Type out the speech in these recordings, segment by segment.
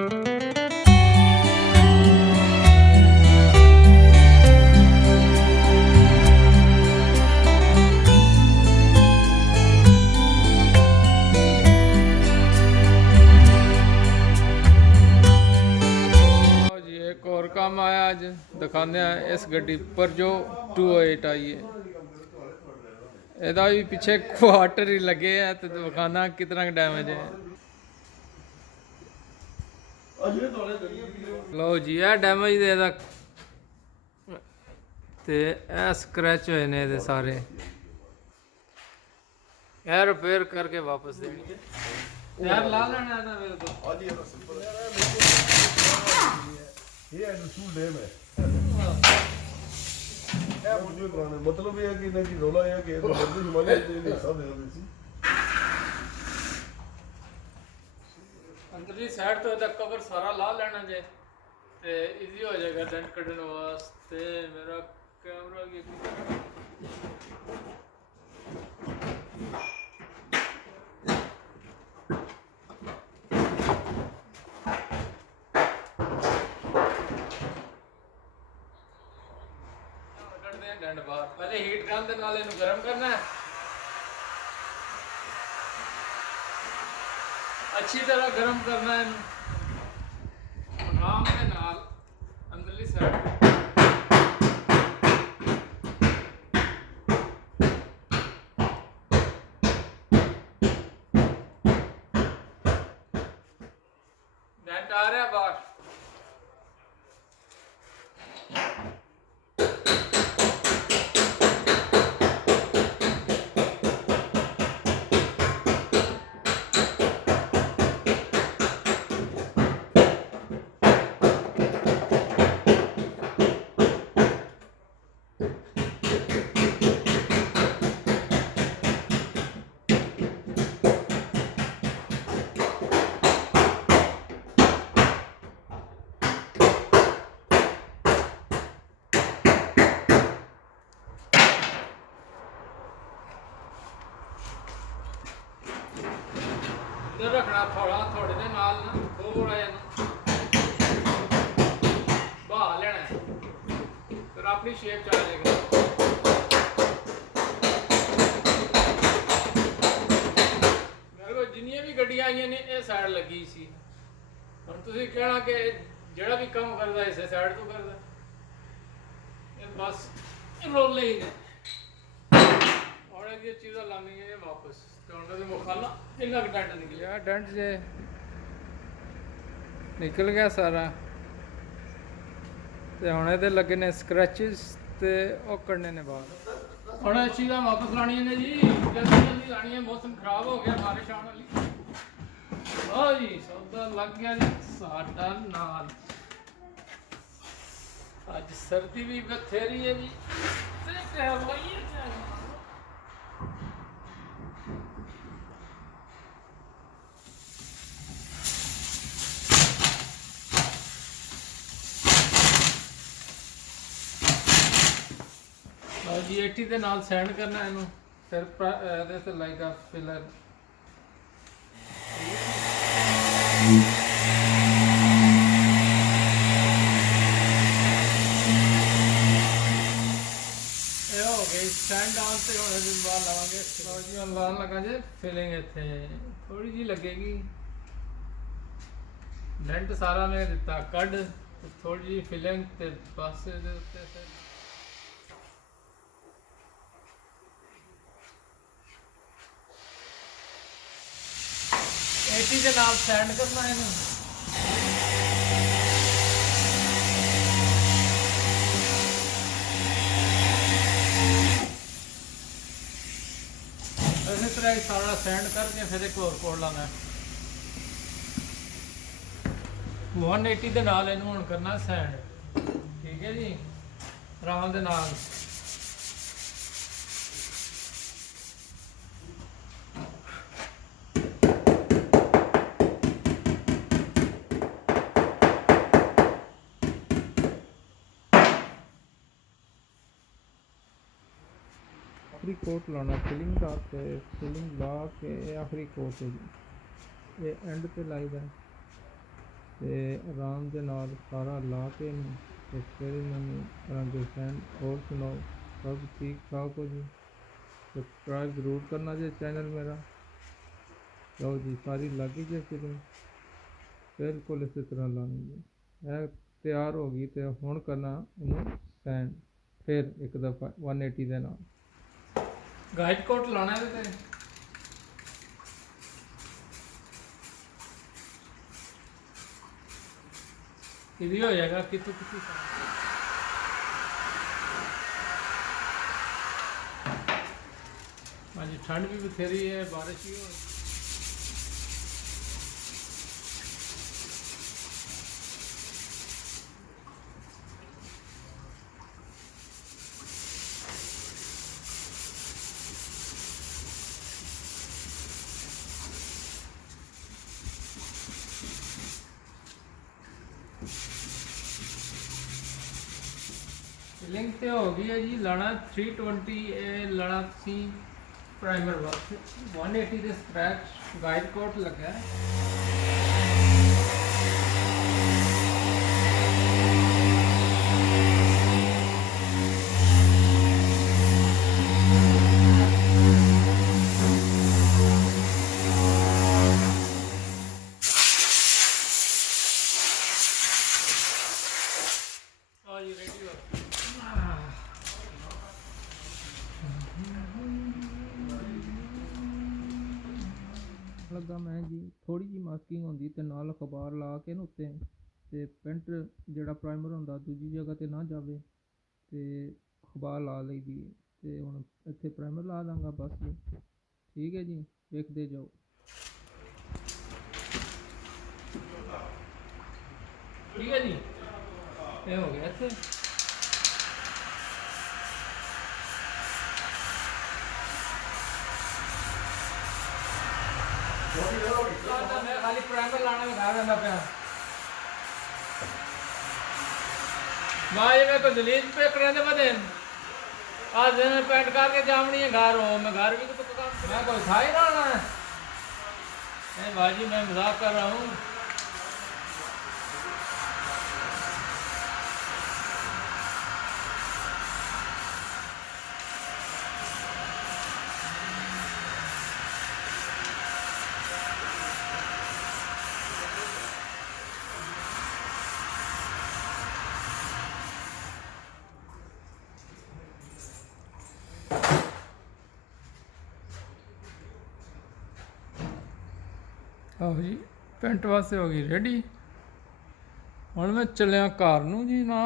एक और काम आया आज दिखाने हैं इस गड्डी पर जो 208 आई है ਇਹਦਾ ਵੀ ਪਿੱਛੇ ਕੁਆਟਰ ਹੀ ਲੱਗੇ ਆ ਤੇ ਦਿਖਾਣਾ ਕਿਤਨਾ ਡੈਮੇਜ ਹੈ ਲਓ ਜੀ ਇਹ ਡੈਮੇਜ ਦੇ ਇਹਦਾ ਤੇ ਇਹ ਸਕ੍ਰੈਚ ਹੋਏ ਨੇ ਇਹਦੇ ਸਾਰੇ ਇਹ ਰਿਪੇਅਰ ਕਰਕੇ ਵਾਪਸ ਦੇਣੀ ਹੈ ਯਾਰ ਲਾ ਲੈਣਾ ਇਹਦਾ ਮੇਰੇ ਤੋਂ ਹਾਂਜੀ ਇਹ ਸਿੰਪਲ ਇਹ ਰਸੂਲ ਦੇ ਮੈਂ मतलब ये कि नहीं रोला है कि बंदी हिमालय दे हिस्सा दे दी सी अंदरली साइड तो ਇਹਦਾ ਕਵਰ ਸਾਰਾ ਲਾ ਲੈਣਾ ਜੇ ਤੇ ਈਜ਼ੀ ਹੋ ਜਾਏਗਾ ਡੈਂਟ ਕੱਢਣ ਵਾਸਤੇ ਮੇਰਾ ਕੈਮਰਾ ਵੀ ਡੰਡ ਬਾਹਰ ਪਹਿਲੇ ਹੀਟ ਗਨ ਦੇ ਨਾਲ ਇਹਨੂੰ ਗਰਮ ਕਰਨਾ ਹੈ ਅੱਛੀ ਤਰ੍ਹਾਂ ਗਰਮ ਕਰਨਾ ਹੈ ਇਹਨੂੰ ਆਰਾਮ ਦੇ ਨਾਲ ਅੰਦਰਲੀ ਸਾਈਡ ਡੰਡ ਆ ਰਿਹਾ ਬਾਹਰ रखना थोड़ा थोड़े दे नाल ना थोड़ा जिहा बहा लेना फिर अपनी शेप च आ जाएगा मेरे को जिन्नियां भी गड्डियां आईयां ने ये साइड लगी सी हुण तुसीं कहना कि जेड़ा भी काम करदा इस साइड तो करदा ये बस रोले ही ने और ये चीज़ां लानी है वापस डेंट जे निकल गया सारा ते हुण इहदे लगे ने स्क्रैचेस ते ओह कढ़ने ने बाहर हुण इस चीज़ां वापस लानियां ने जी जल्दी जल्दी लानी है मौसम खराब हो गया बारिश आने वाली लो जी सौदा लग गया जी साडा नाल अज सर्दी भी बथेरी है जी ते टैर लाइए जी 80 ਦੇ ਨਾਲ ਸੈਂਡ ਕਰਨਾ ਇਹਨੂੰ ਫਿਰ ਇਹਦੇ ਤੇ ਲਾਈਕ ਆ ਫਿਲਰ ਇਹ ਹੋ ਗਈ ਸੈਂਡ ਡਾਊਨ ਤੇ ਹੁਣ ਇਹਦੇ ਬਾਅਦ ਲਾਵਾਂਗੇ ਲਓ ਜੀ ਹੁਣ ਲਾਉਣ ਲੱਗਾ ਜੇ ਫਿਲਿੰਗ ਇੱਥੇ ਥੋੜੀ ਜੀ ਲੱਗੇਗੀ ਡੈਂਟ ਸਾਰਾ ਮੈਂ ਦਿੱਤਾ ਕੱਢ ਥੋੜੀ ਜੀ ਫਿਲਿੰਗ ਤੇ ਬਸ ਇਹਦੇ ਉੱਤੇ 80 ਦੇ ਨਾਲ ਸੈਂਡ ਕਰਨਾ ਇਹਨੂੰ इस तरह सारा सैंड करके फिर एक और कोड लाना 180 ਦੇ ਨਾਲ ਇਹਨੂੰ ਹੁਣ ਕਰਨਾ ਸੈਂਡ ਠੀਕ ਹੈ ਜੀ ਆਰਾਮ ਦੇ ਨਾਲ आखिरी कोट लाना फिलिंग ला के आखिरी कोट है जी ये एंड पे लाई दा ਤੇ ਆਰਾਮ ਦੇ ਨਾਲ ਸਾਰਾ ਲਾ ਕੇ ਇਹਨੂੰ ਤੇ ਫਿਰ ਇਹਨਾਂ ਨੂੰ ਕਰਾਂਗੇ ਸੈਂਡ। ਹੋਰ ਸੁਣਾਓ, ਸਭ ਠੀਕ ਠਾਕ ਹੋ ਜੀ? ਸਬਸਕ੍ਰਾइब ਜ਼ਰੂਰ ਕਰਨਾ ਜੇ ਚੈਨਲ ਮੇਰਾ। ਲਓ ਜੀ, ਸਾਰੀ ਲੱਗ ਗਈ ਜੇ ਫਿਟਿੰਗ ਬਿਲਕੁਲ ਇਸੇ ਤਰ੍ਹਾਂ ਲਾਉਣੀ ਜੀ। ਇਹ ਤਿਆਰ ਹੋ ਗਈ ਤੇ ਹੁਣ ਕਰਨਾ ਇਹਨੂੰ ਸੈਂਡ ਫਿਰ ਇੱਕ ਦਫਾ 180 ਦੇ ਨਾਲ। ਗਾਈਡ ਕੋਟ ਲਾਣਾ ਇਹਦੇ ਤੇ। इजी हो जाएगा कितु कितु हाँ जी, ठंड भी बथेरी है, बारिश भी हो। लिंक तो हो गई है जी। लाना 320 लाना सी प्राइमर वर्क 180 ਦੇ ਸਕ੍ਰੈਚ ਗਾਈਡ ਕੋਟ ਲੱਗਾ ਹੈ। ਆ ਜੀ ਰੈਡੀ ਹੋ ਲੱਗਾ ਮੈਂ ਜੀ। ਥੋੜੀ ਜਿਹੀ ਮਾਸਕਿੰਗ ਹੁੰਦੀ ਤੇ ਨਾਲ ਅਖਬਾਰ ਲਾ ਕੇ ਨਾ ਉੱਤੇ, ਤੇ ਪੈਂਟ ਜਿਹੜਾ ਪ੍ਰਾਈਮਰ ਹੁੰਦਾ ਦੂਜੀ ਜਗ੍ਹਾ ਤੇ ਨਾ ਜਾਵੇ ਤੇ ਅਖਬਾਰ ਲਾ ਲਈ ਦੀ। ਤੇ ਹੁਣ ਇੱਥੇ ਪ੍ਰਾਈਮਰ ਲਾ ਦਾਂਗਾ ਬਸ ਜੀ। ਠੀਕ ਹੈ ਜੀ, ਵੇਖਦੇ ਜਾਓ। ਠੀਕ ਹੈ ਜੀ, ਇਹ ਹੋ ਗਿਆ ਇੱਥੇ। मैं खाली प्राइमर लाने में खा रहा था भाई। मैं को दलीज पे करने बदे आज दिन में पेंट करके जामनी है घर हो। मैं घर भी तो काम मैं कोई था ही ना नहीं भाजी, मैं मजाक कर रहा हूँ। ਆਹੋ ਜੀ, ਪੈਂਟ ਵਾਸਤੇ ਹੋ ਗਈ ਰੈਡੀ। ਹੁਣ ਮੈਂ ਚੱਲਿਆ ਘਰ ਨੂੰ ਜੀ। ਨਾ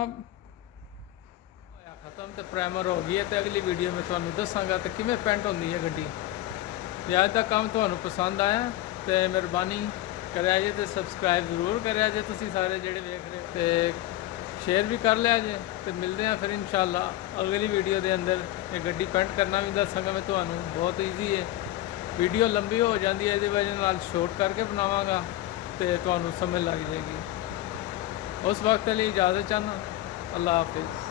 ਖਤਮ ਤੇ ਪ੍ਰਾਈਮਰ ਹੋ ਗਈ ਹੈ। ਤੇ ਅਗਲੀ ਵੀਡੀਓ ਮੈਂ ਤੁਹਾਨੂੰ ਦੱਸਾਂਗਾ ਤੇ ਕਿਵੇਂ ਪੈਂਟ ਹੁੰਦੀ ਹੈ ਗੱਡੀ। ਤੇ ਅੱਜ ਦਾ ਕੰਮ ਤੁਹਾਨੂੰ ਪਸੰਦ ਆਇਆ ਤੇ ਮਿਹਰਬਾਨੀ ਕਰਿਆ ਜੇ ਤੇ ਸਬਸਕ੍ਰਾਈਬ ਜ਼ਰੂਰ ਕਰਿਆ ਜੇ ਤੁਸੀਂ ਸਾਰੇ ਜਿਹੜੇ ਵੇਖ ਰਹੇ ਹੋ, ਤੇ ਸ਼ੇਅਰ ਵੀ ਕਰ ਲਿਆ ਜੇ। ਤੇ ਮਿਲਦੇ ਹਾਂ ਫਿਰ ਇਨਸ਼ਾਅੱਲਾ ਅਗਲੀ ਵੀਡੀਓ ਦੇ ਅੰਦਰ। ਇਹ ਗੱਡੀ ਪੈਂਟ ਕਰਨਾ ਵੀ ਦੱਸਾਂਗਾ ਮੈਂ ਤੁਹਾਨੂੰ, ਬਹੁਤ ਈਜ਼ੀ ਹੈ। ਵੀਡੀਓ ਲੰਬੀ ਹੋ ਜਾਂਦੀ ਹੈ, ਇਹਦੀ ਵਜ੍ਹਾ ਨਾਲ ਸ਼ੋਰਟ ਕਰਕੇ ਬਣਾਵਾਂਗਾ ਤੇ ਤੁਹਾਨੂੰ ਸਮਝ ਲੱਗ ਜਾਏਗੀ। ਉਸ ਵਕਤ ਲਈ ਇਜਾਜ਼ਤ ਚਾਹੁੰਦਾ। ਅੱਲਾ ਹਾਫਿਜ਼।